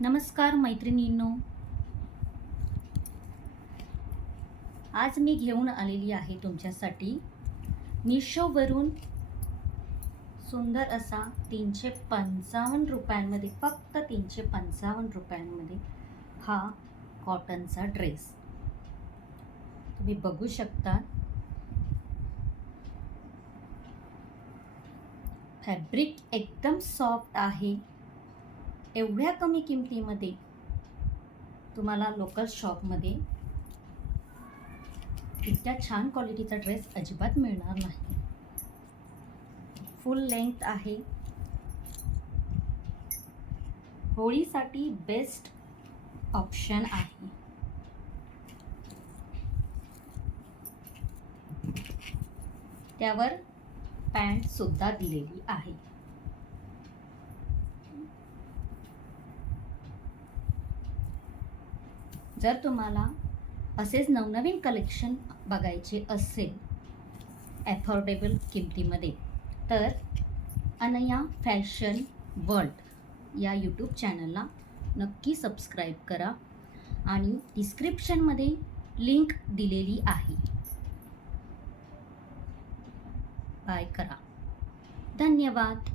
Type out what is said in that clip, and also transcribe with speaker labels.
Speaker 1: नमस्कार मैत्रिणींनो. आज मी घेऊन आलेली आहे तुमच्यासाठी मिशोवरून सुंदर असा तीनशे पंचावन्न रुपयांमध्ये फक्त तीनशे पंचावन्न रुपयांमध्ये हा कॉटनचा ड्रेस. तुम्ही बघू शकता. फॅब्रिक एकदम सॉफ्ट आहे. एवढ्या कमी किमतीमध्ये तुम्हाला लोकल शॉपमध्ये इतक्या छान क्वालिटीचा ड्रेस अजिबात मिळणार नाही. फुल लेंथ आहे. होळीसाठी बेस्ट ऑप्शन आहे. त्यावर पॅन्टसुद्धा दिलेली आहे. जर तुम्हाला असेच नवनवीन कलेक्शन बघायचे असेल ॲफोर्डेबल किमतीमध्ये तर अनया फॅशन वर्ल्ड या यूट्यूब चॅनलला नक्की सबस्क्राईब करा आणि डिस्क्रिप्शनमध्ये लिंक दिलेली आहे. बाय करा. धन्यवाद.